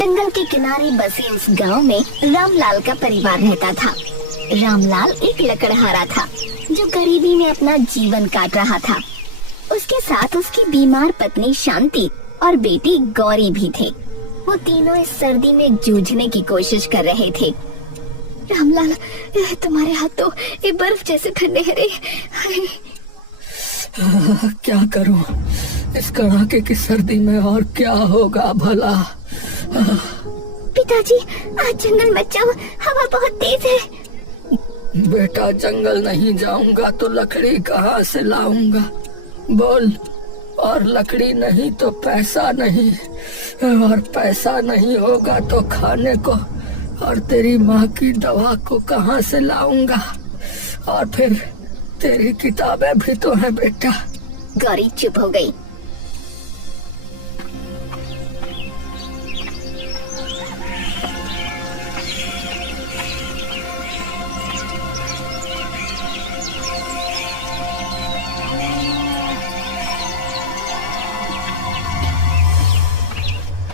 जंगल के किनारे बसे उस गांव में रामलाल का परिवार रहता था। रामलाल एक लकड़हारा था जो गरीबी में अपना जीवन काट रहा था। उसके साथ उसकी बीमार पत्नी शांति और बेटी गौरी भी थे। वो तीनों इस सर्दी में जूझने की कोशिश कर रहे थे। रामलाल, तुम्हारे हाथ तो ये बर्फ जैसे ठंडे हैं रे। क्या करूं इस कड़ाके की सर्दी में, और क्या होगा भला। पिताजी, आज जंगल मत जाओ, हवा बहुत तेज है। बेटा, जंगल नहीं जाऊंगा तो लकड़ी कहाँ से लाऊंगा, बोल। और लकड़ी नहीं तो पैसा नहीं, और पैसा नहीं होगा तो खाने को और तेरी माँ की दवा को कहाँ से लाऊंगा। और फिर तेरी किताबें भी तो हैं बेटा। गौरी चुप हो गई।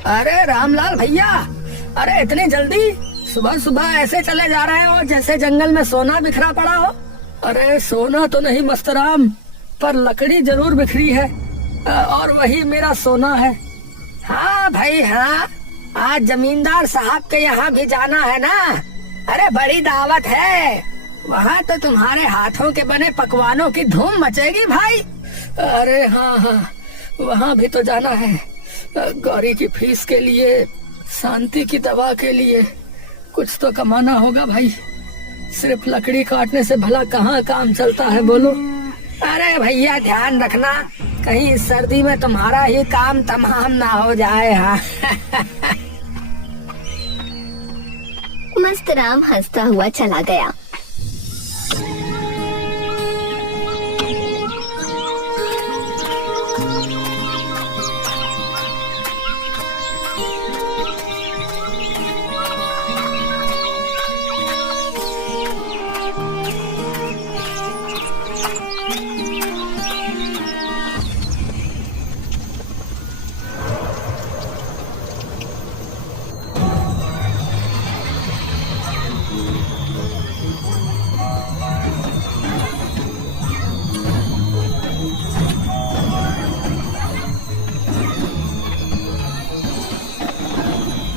अरे रामलाल भैया, अरे इतनी जल्दी सुबह सुबह ऐसे चले जा रहे हो जैसे जंगल में सोना बिखरा पड़ा हो। अरे सोना तो नहीं मस्तराम, पर लकड़ी जरूर बिखरी है, और वही मेरा सोना है। हाँ भाई हाँ, आज जमींदार साहब के यहाँ भी जाना है ना। अरे बड़ी दावत है, वहाँ तो तुम्हारे हाथों के बने पकवानों की धूम मचेगी भाई। अरे हाँ हाँ, वहाँ भी तो जाना है। गौरी की फीस के लिए, शांति की दवा के लिए कुछ तो कमाना होगा भाई। सिर्फ लकड़ी काटने से भला कहाँ काम चलता है, बोलो। अरे भैया ध्यान रखना, कहीं इस सर्दी में तुम्हारा ही काम तमाम ना हो जाए। हाँ मस्तराम हंसता हुआ चला गया।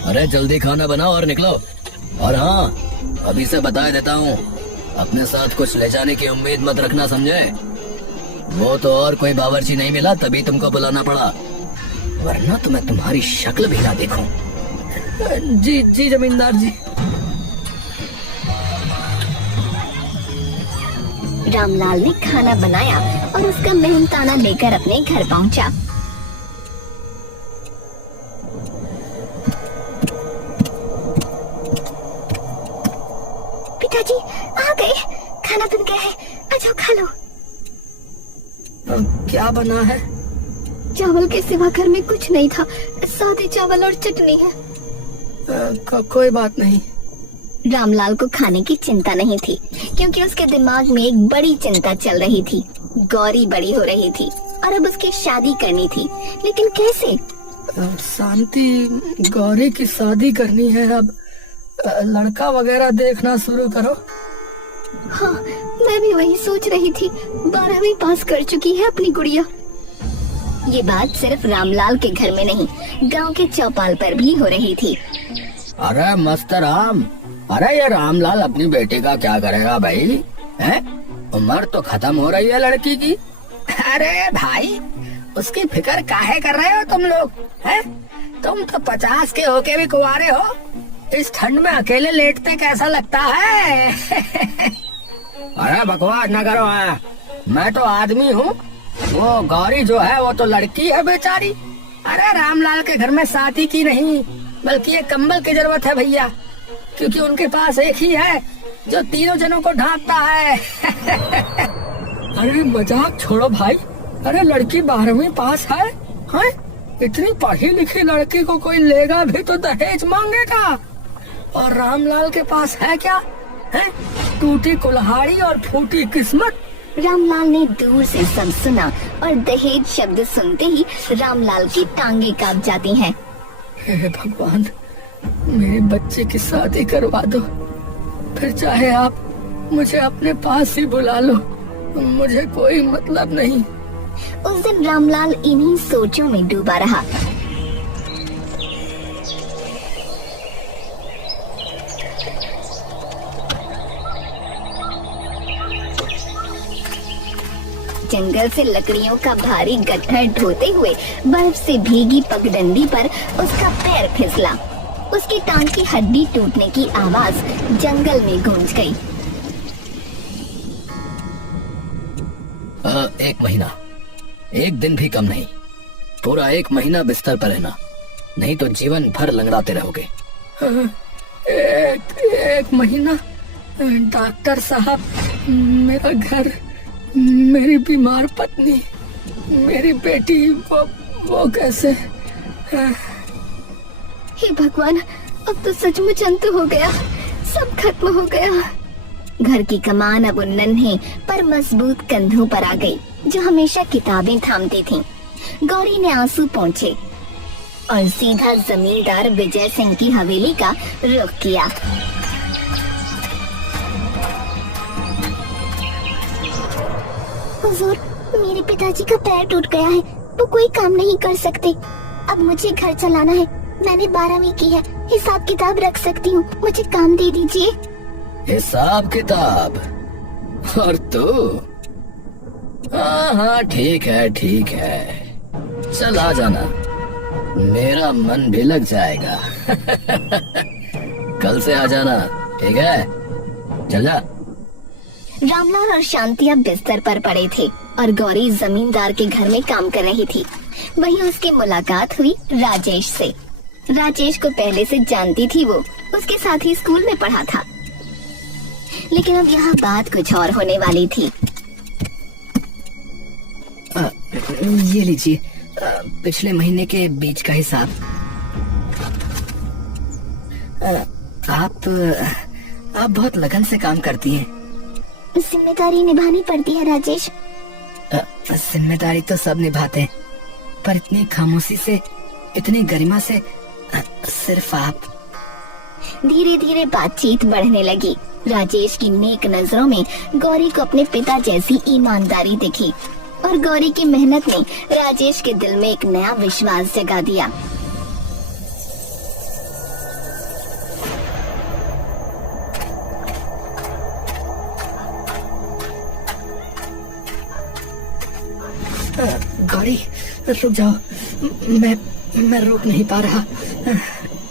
अरे जल्दी खाना बनाओ और निकलो। और हाँ, अभी से बता देता हूँ, अपने साथ कुछ ले जाने की उम्मीद मत रखना, समझे। वो तो और कोई बावर्ची नहीं मिला तभी तुमको बुलाना पड़ा, वरना तो मैं तुम्हारी शक्ल भी ना देखूं। जी जी जमींदार जी। रामलाल ने खाना बनाया और उसका मेहनताना लेकर अपने घर पहुंचा। पिताजी आ गए, खाना बन गया है, आ जाओ खा लो। क्या बना है? चावल के सिवा घर में कुछ नहीं था, सादे चावल और चटनी है। कोई बात नहीं। रामलाल को खाने की चिंता नहीं थी, क्योंकि उसके दिमाग में एक बड़ी चिंता चल रही थी। गौरी बड़ी हो रही थी और अब उसकी शादी करनी थी, लेकिन कैसे? शांति, गौरी की शादी करनी है, अब लड़का वगैरह देखना शुरू करो। हाँ, मैं भी वही सोच रही थी। 12वीं पास कर चुकी है अपनी गुड़िया। ये बात सिर्फ रामलाल के घर में नहीं, गांव के चौपाल पर भी हो रही थी। अरे मस्त राम, अरे ये रामलाल अपनी बेटी का क्या करेगा भाई, हैं? उम्र तो खत्म हो रही है लड़की की। अरे भाई, उसकी फिक्र काहे कर रहे हो तुम लोग, हैं? तुम तो 50 के होके भी कुंवारे हो। इस ठंड में अकेले लेटते कैसा लगता है? अरे बकवास न करो, मैं तो आदमी हूँ, वो गौरी जो है वो तो लड़की है बेचारी। अरे रामलाल के घर में शादी की नहीं, बल्कि ये कंबल की जरूरत है भैया, क्योंकि उनके पास एक ही है जो तीनों जनों को ढांकता है। अरे मजाक छोड़ो भाई, अरे लड़की 12वीं पास है, हैं? इतनी पढ़ी लिखी लड़की को कोई लेगा भी तो दहेज मांगेगा। और रामलाल के पास है क्या, है? टूटी कुल्हाड़ी और फूटी किस्मत। रामलाल ने दूर से सब सुना और दहेज शब्द सुनते ही रामलाल की टांगे कांप जाती हैं। हे भगवान, मेरी बच्ची की शादी करवा दो, फिर चाहे आप मुझे अपने पास ही बुला लो, मुझे कोई मतलब नहीं। उस दिन रामलाल इन्हीं सोचों में डूबा रहा। जंगल से लकड़ियों का भारी गट्ठर ढोते हुए बर्फ से भीगी पगडंडी पर उसका पैर फिसला। उसकी टांग की हड्डी टूटने की आवाज जंगल में गूंज गई। 1 महीना, 1 दिन भी कम नहीं, पूरा 1 महीना बिस्तर पर रहना, नहीं तो जीवन भर लंगड़ाते रहोगे। एक महीना? डॉक्टर साहब, मेरा घर, मेरी बीमार पत्नी, मेरी बेटी, वो कैसे? हे भगवान, अब तो सचमुच अंत हो गया, सब खत्म हो गया। घर की कमान अब उन नन्हे पर मजबूत कंधों पर आ गई जो हमेशा किताबें थामती थीं। गौरी ने आंसू पोंछे और सीधा जमींदार विजय सिंह की हवेली का रुख किया। हुजूर, मेरे पिताजी का पैर टूट गया है, वो कोई काम नहीं कर सकते। अब मुझे घर चलाना है, मैंने 12वीं की है, हिसाब किताब रख सकती हूँ, मुझे काम दे दीजिए। हिसाब किताब? और तू? हाँ, ठीक है, चल आ जाना, मेरा मन भी लग जाएगा। कल से आ जाना, ठीक है? चल जा। रामलाल और शांति अब बिस्तर पर पड़े थे और गौरी जमींदार के घर में काम कर रही थी। वहीं उसकी मुलाकात हुई राजेश से। राजेश को पहले से जानती थी वो, उसके साथ ही स्कूल में पढ़ा था। लेकिन अब यहाँ बात कुछ और होने वाली थी। ये लीजिए, पिछले महीने के बीच का हिसाब। आप बहुत लगन से काम करती हैं। जिम्मेदारी निभानी पड़ती है राजेश। जिम्मेदारी तो सब निभाते हैं, पर इतनी खामोशी से, इतनी गरिमा से सिर्फ आप। धीरे धीरे बातचीत बढ़ने लगी। राजेश की नेक नजरों में गौरी को अपने पिता जैसी ईमानदारी दिखी और गौरी की मेहनत ने राजेश के दिल में एक नया विश्वास जगा दिया। गौरी, रुक जाओ, मैं रोक नहीं पा रहा।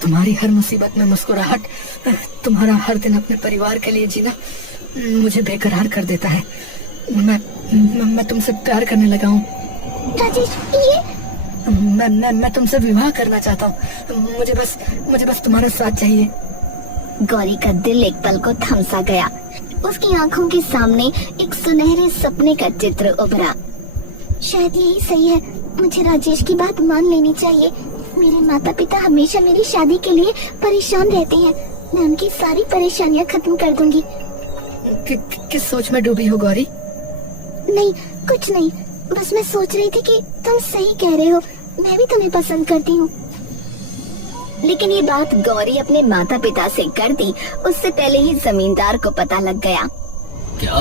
तुम्हारी हर मुसीबत में मुस्कुराहट, तुम्हारा हर दिन अपने परिवार के लिए जीना मुझे बेकरार कर देता है। मैं तुमसे प्यार करने लगा हूँ। राजेश, ये मैं तुमसे विवाह करना चाहता हूँ। मुझे बस तुम्हारा साथ चाहिए। गौरी का दिल एक पल को थम सा गया। उसकी आंखों के सामने एक सुनहरे सपने का चित्र उभरा। शायद यही सही है, मुझे राजेश की बात मान लेनी चाहिए। मेरे माता पिता हमेशा मेरी शादी के लिए परेशान रहते हैं, मैं उनकी सारी परेशानियां खत्म कर दूंगी। किस सोच में डूबी हो गौरी? नहीं, कुछ नहीं, बस मैं सोच रही थी कि तुम सही कह रहे हो, मैं भी तुम्हें पसंद करती हूँ। लेकिन ये बात गौरी अपने माता पिता से कर दी उससे पहले ही जमींदार को पता लग गया। क्या?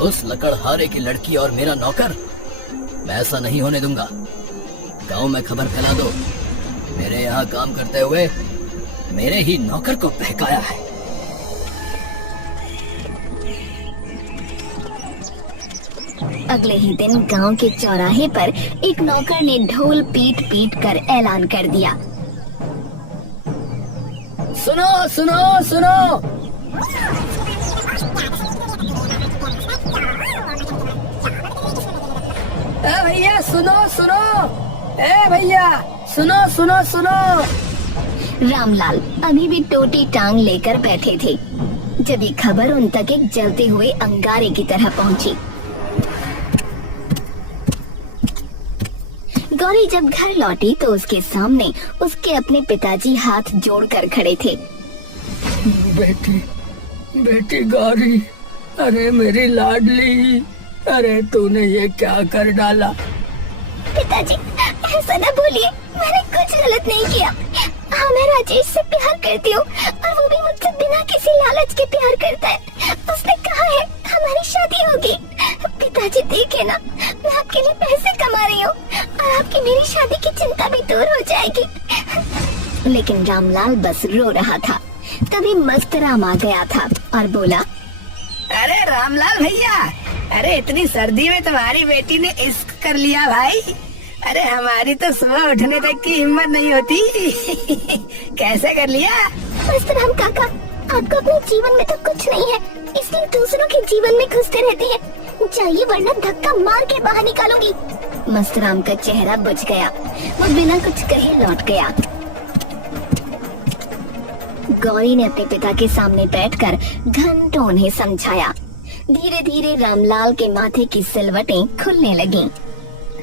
उस लकड़हारे की लड़की और मेरा नौकर? मैं ऐसा नहीं होने दूंगा। गांव में खबर फैला दो, मेरे यहाँ काम करते हुए मेरे ही नौकर को बहकाया है। अगले ही दिन गांव के चौराहे पर एक नौकर ने ढोल पीट पीट कर ऐलान कर दिया। सुनो सुनो सुनो, भैया सुनो सुनो, भैया सुनो सुनो सुनो। रामलाल अभी भी टोटी टांग लेकर बैठे थे जब ये खबर उन तक एक जलते हुए अंगारे की तरह पहुंची। गौरी जब घर लौटी तो उसके सामने उसके अपने पिताजी हाथ जोड़कर खड़े थे। बेटी गौरी, अरे मेरी लाडली, अरे तूने ये क्या कर डाला? पिताजी, ऐसा न बोलिए, मैंने कुछ गलत नहीं किया। हाँ, मैं राजेश से प्यार करती हूँ और वो भी मुझसे बिना किसी लालच के प्यार करता है। उसने कहा है हमारी शादी होगी। पिताजी देखे ना, मैं आपके लिए पैसे कमा रही हूँ और आपकी मेरी शादी की चिंता भी दूर हो जाएगी। लेकिन रामलाल बस रो रहा था। तभी मस्त राम आ गया था और बोला, अरे रामलाल भैया, अरे इतनी सर्दी में तुम्हारी बेटी ने इश्क कर लिया भाई। अरे हमारी तो सुबह उठने तक की हिम्मत नहीं होती। कैसे कर लिया? मस्त राम काका, आपको अपने जीवन में तो कुछ नहीं है, इसलिए दूसरों के जीवन में घुसते रहते हैं। जाइए वरना धक्का मार के बाहर निकालूंगी। मस्त राम का चेहरा बुझ गया। वो बिना कुछ कहे लौट गया। गौरी ने अपने पिता के सामने बैठकर घंटों उन्हें समझाया। धीरे धीरे रामलाल के माथे की सिलवटें खुलने लगीं।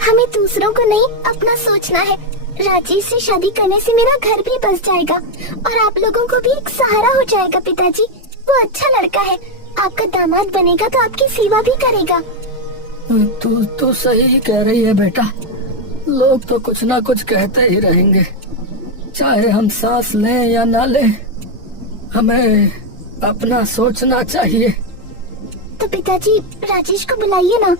हमें दूसरों को नहीं अपना सोचना है। राजेश से शादी करने से मेरा घर भी बस जाएगा और आप लोगों को भी एक सहारा हो जाएगा। पिताजी, वो अच्छा लड़का है, आपका दामाद बनेगा तो आपकी सेवा भी करेगा। तू तो सही कह रही है बेटा। लोग तो कुछ ना कुछ कहते ही रहेंगे, चाहे हम सांस लें या ना लें, हमें अपना सोचना चाहिए। तो पिताजी राजेश को बुलाइए ना।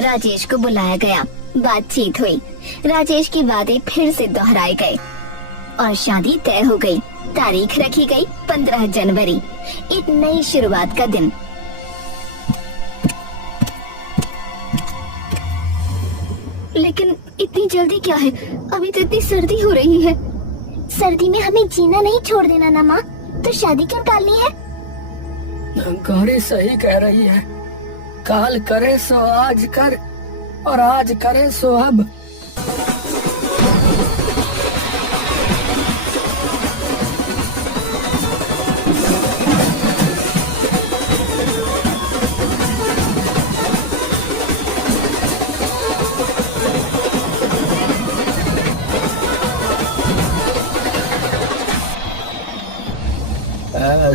राजेश को बुलाया गया। बातचीत हुई। राजेश के वादे फिर से दोहराए गए और शादी तय हो गई। तारीख रखी गई 15 जनवरी, एक नई शुरुआत का दिन। लेकिन इतनी जल्दी क्या है? अभी तो इतनी सर्दी हो रही है। सर्दी में हमें जीना नहीं छोड़ देना ना माँ, तो शादी क्यों टालनी है? गौरी सही कह रही है। काल करे सो आज कर और आज करे सो अब।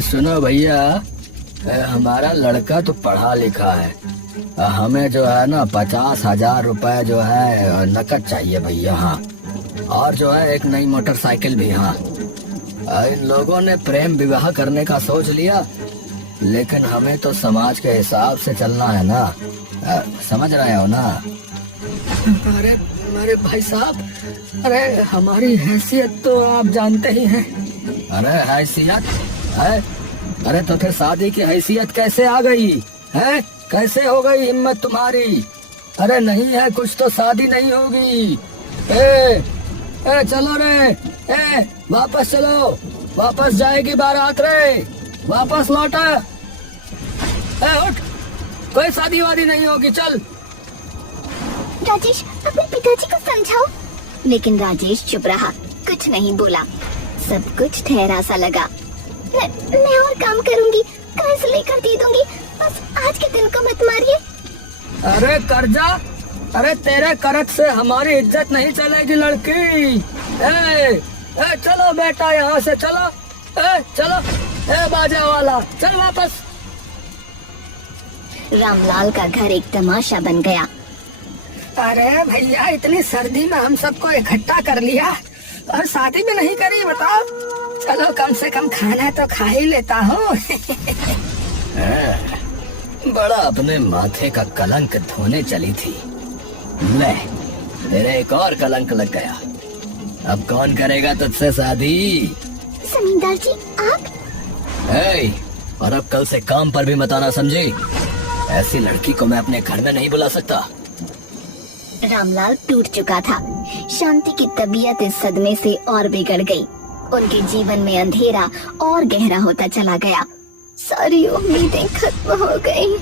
सुनो भैया, हमारा लड़का तो पढ़ा लिखा है। हमें जो है ना 50,000 रुपए जो है नकद चाहिए भैया। हाँ, और जो है एक नई मोटरसाइकिल भी। हाँ, इन लोगों ने प्रेम विवाह करने का सोच लिया, लेकिन हमें तो समाज के हिसाब से चलना है ना। समझ रहे हो ना? अरे मेरे भाई साहब, अरे हमारी हैसियत तो आप जानते ही हैं। अरे हैसियत है? अरे तो फिर शादी की हैसियत कैसे आ गई है? कैसे हो गई हिम्मत तुम्हारी? अरे नहीं है कुछ तो शादी नहीं होगी। चलो रे, वापस चलो, वापस जाएगी बारात रे, वापस लौटा। उठ, कोई शादी वादी नहीं होगी, चल। राजेश, अपने पिताजी को समझाओ। लेकिन राजेश चुप रहा, कुछ नहीं बोला। सब कुछ ठहरा सा लगा। मैं और काम करूंगी, कर्ज लेकर दे दूंगी, बस आज के दिन को मत मारिए। अरे कर्जा? अरे तेरे कर्ज से हमारी इज्जत नहीं चलेगी लड़की। चलो बेटा, यहाँ से चलो। चलो, बाजा वाला, चल वापस। रामलाल का घर एक तमाशा बन गया। अरे भैया, इतनी सर्दी में हम सबको इकट्ठा कर लिया और शादी भी नहीं करी, बताओ। चलो कम से कम खाना तो खा ही लेता हूँ। बड़ा अपने माथे का कलंक धोने चली थी। ले, तेरे एक और कलंक लग गया। अब कौन करेगा तुझसे शादी? जमींदार जी, आप? और अब कल से काम पर भी मत आना, समझी? ऐसी लड़की को मैं अपने घर में नहीं बुला सकता। रामलाल टूट चुका था। शांति की तबीयत इस सदमे से और बिगड़ गई। उनके जीवन में अंधेरा और गहरा होता चला गया। सारी उम्मीदें खत्म हो गई।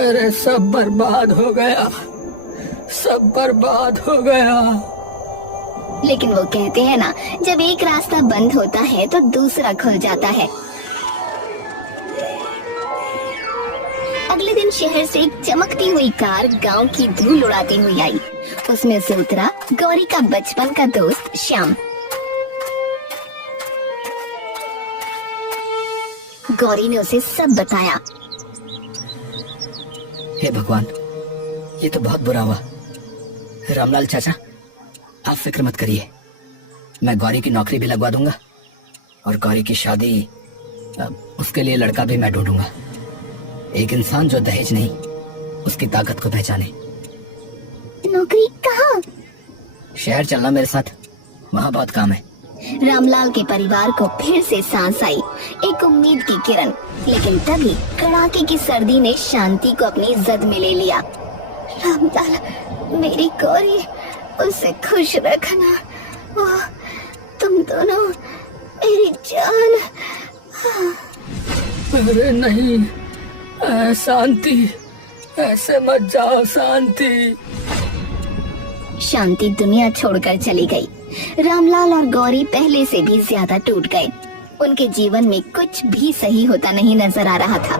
अरे सब बर्बाद हो गया, सब बर्बाद हो गया। लेकिन वो कहते हैं ना, जब एक रास्ता बंद होता है तो दूसरा खुल जाता है। अगले दिन शहर से एक चमकती हुई कार गांव की धूल उड़ाती हुई आई। उसमें से उतरा गौरी का बचपन का दोस्त श्याम। गौरी ने उसे सब बताया। हे भगवान, ये तो बहुत बुरा हुआ। रामलाल चाचा, आप फिक्र मत करिए, मैं गौरी की नौकरी भी लगवा दूंगा और गौरी की शादी, उसके लिए लड़का भी मैं ढूंढूंगा। एक इंसान जो दहेज नहीं, उसकी ताकत को पहचाने। नौकरी कहाँ? शहर चलना मेरे साथ, वहाँ बहुत काम है। रामलाल के परिवार को फिर से सांस आई, एक उम्मीद की किरण। लेकिन तभी कड़ाके की सर्दी ने शांति को अपनी जद में ले लिया। रामलाल, मेरी गौरी, उसे खुश रखना। वो तुम दोनों मेरी जान। अरे नहीं, शांति, ऐसे मत जाओ शांति। शांति दुनिया छोड़कर चली गई। रामलाल और गौरी पहले से भी ज्यादा टूट गए। उनके जीवन में कुछ भी सही होता नहीं नजर आ रहा था।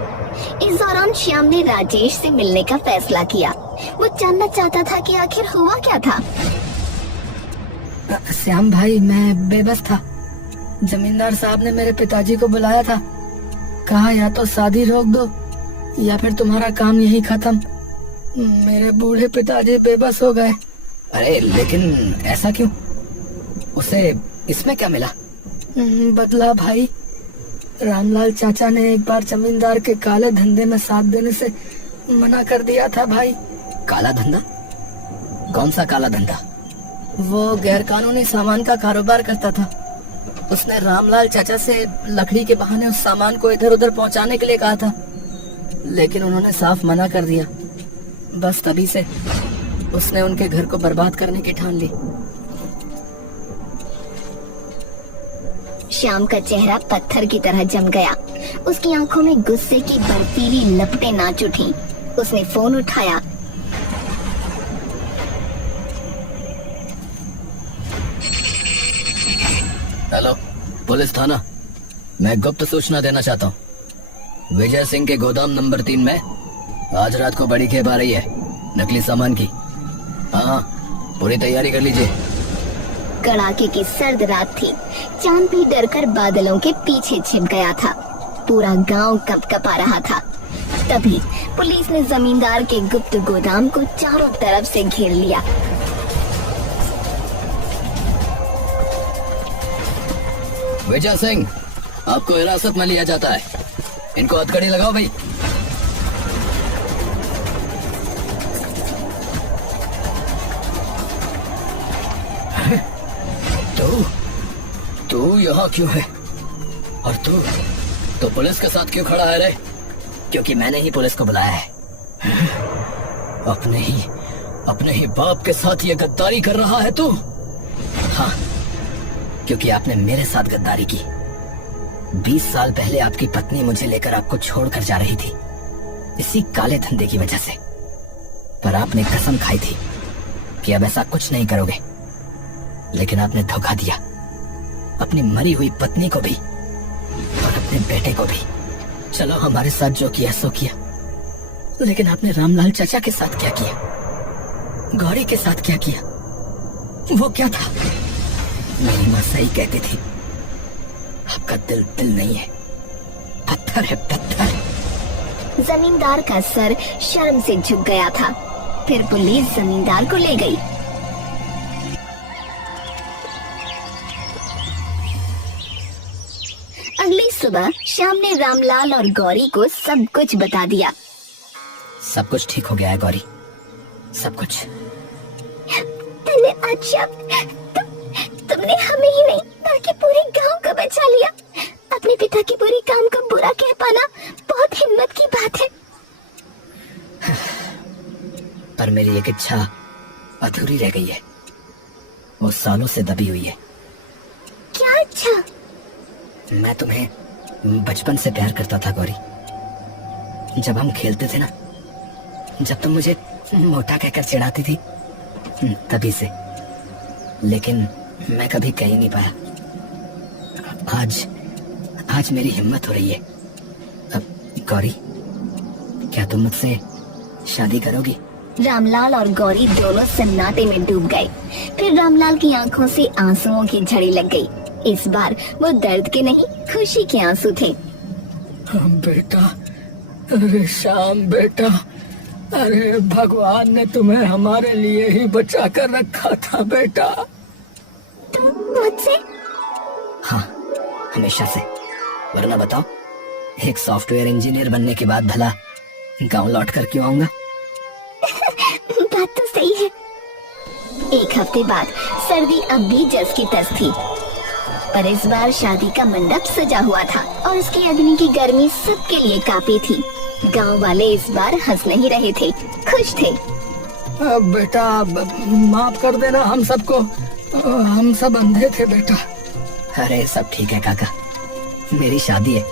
इस दौरान श्याम ने राजेश से मिलने का फैसला किया। वो जानना चाहता था कि आखिर हुआ क्या था। श्याम भाई, मैं बेबस था। जमींदार साहब ने मेरे पिताजी को बुलाया था, कहा या तो शादी रोक दो या फिर तुम्हारा काम यही खत्म। मेरे बूढ़े पिताजी बेबस हो गए। अरे लेकिन ऐसा क्यों? उसे इसमें क्या मिला? बदला भाई। रामलाल चाचा ने एक बार जमींदार के काले धंधे में साथ देने से मना कर दिया था भाई। काला धंधा? कौन सा काला धंधा? वो गैरकानूनी सामान का कारोबार करता था। उसने रामलाल चाचा से लकड़ी के बहाने उस सामान को इधर उधर पहुंचाने के लिए कहा था, लेकिन उन्होंने साफ मना कर दिया। बस तभी से उसने उनके घर को बर्बाद करने की ठान ली। श्याम का चेहरा पत्थर की तरह जम गया। उसकी आंखों में गुस्से की बर्फीली लपटें नाच उठी। उसने फोन उठाया। हेलो, पुलिस थाना। मैं गुप्त सूचना देना चाहता हूँ। विजय सिंह के गोदाम नंबर 3 में आज रात को बड़ी खेप आ रही है, नकली सामान की। हाँ, पूरी तैयारी कर लीजिए। कड़ाके की सर्द रात थी। चांद भी डरकर बादलों के पीछे छिप गया था। पूरा गांव कपकपा रहा था। तभी पुलिस ने जमींदार के गुप्त गोदाम को चारों तरफ से घेर लिया। विजय सिंह, आपको हिरासत में लिया जाता है। इनको हथकड़ी लगाओ भाई। तू यहाँ क्यों है? और तू पुलिस के साथ क्यों खड़ा है रे? क्योंकि मैंने ही पुलिस को बुलाया है। अपने ही बाप के साथ ये गद्दारी कर रहा है तू? हाँ, क्योंकि आपने मेरे साथ गद्दारी की। 20 साल पहले आपकी पत्नी मुझे लेकर आपको छोड़कर जा रही थी, इसी काले धंधे की वजह से। पर आपने कसम खाई थी कि अब ऐसा कुछ नहीं करोगे, लेकिन आपने धोखा दिया। अपनी मरी हुई पत्नी को भी और अपने बेटे को भी। चलो, हमारे साथ जो किया सो किया, लेकिन आपने रामलाल चाचा के साथ क्या किया? गौरी के साथ क्या किया? वो क्या था? मेरी माँ सही कहती थी, आपका दिल नहीं है, पत्थर है, पत्थर। जमींदार का सर शर्म से झुक गया था। फिर पुलिस जमींदार को ले गई। अगली सुबह श्याम ने रामलाल और गौरी को सब कुछ बता दिया। सब कुछ ठीक हो गया है गौरी, सब कुछ। धन्यवाद श्याम, तुमने हमें ही नहीं बल्कि पूरे गांव को बचा लिया। अपने पिता की बुरी काम को बुरा कह पाना बहुत हिम्मत की बात है। पर मेरी एक इच्छा अधूरी रह गई है, वो सालों से दबी हुई है। क्या इच्छा? मैं तुम्हें बचपन से प्यार करता था गौरी। जब हम खेलते थे ना, जब तुम मुझे मोटा कहकर चिढ़ाती थी, तभी से। लेकिन मैं कभी कह ही नहीं पाया। आज मेरी हिम्मत हो रही है। अब गौरी, क्या तुम मुझसे शादी करोगी? रामलाल और गौरी दोनों सन्नाटे में डूब गए। फिर रामलाल की आंखों से आंसुओं की झड़ी लग गई। इस बार वो दर्द के नहीं, खुशी के आंसू थे। बेटा, अरे श्याम बेटा, अरे भगवान ने तुम्हें हमारे लिए ही बचा कर रखा था बेटा। तुम मुझसे? हाँ, हमेशा से। वरना बताओ, एक सॉफ्टवेयर इंजीनियर बनने के बाद भला गांव लौट कर क्यों आऊंगा? बात तो सही है। एक हफ्ते बाद सर्दी अब भी जस की तस थी, पर इस बार शादी का मंडप सजा हुआ था और उसकी अग्नि की गर्मी सबके लिए काफी थी। गांव वाले इस बार हंस नहीं रहे थे, खुश थे। बेटा माफ कर देना हम सबको, हम सब अंधे थे बेटा। अरे सब ठीक है काका, मेरी शादी है,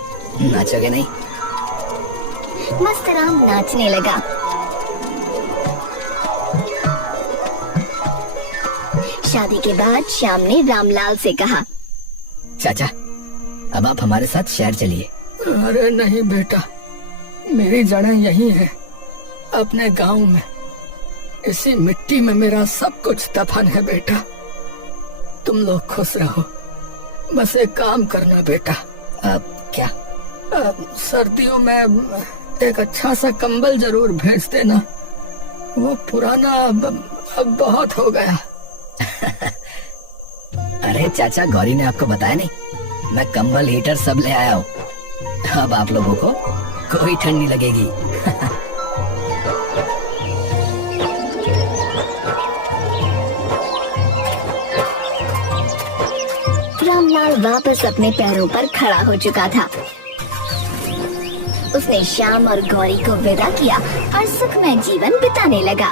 नाचोगे नहीं? मस्तराम नाचने लगा। शादी के बाद श्याम ने रामलाल से कहा, चाचा, अब आप हमारे साथ शहर चलिए। अरे नहीं बेटा, मेरी जड़ें यही हैं, अपने गांव में। इसी मिट्टी में मेरा सब कुछ दफन है बेटा। तुम लोग खुश रहो, बस एक काम करना बेटा। अब क्या? सर्दियों में एक अच्छा सा कंबल जरूर भेज देना, वो पुराना अब बहुत हो गया। अरे चाचा, गौरी ने आपको बताया नहीं? मैं कंबल हीटर सब ले आया हूँ, अब आप लोगों को कोई ठंड नहीं लगेगी। रामलाल वापस अपने पैरों पर खड़ा हो चुका था। उसने श्याम और गौरी को विदा किया और सुखमय जीवन बिताने लगा।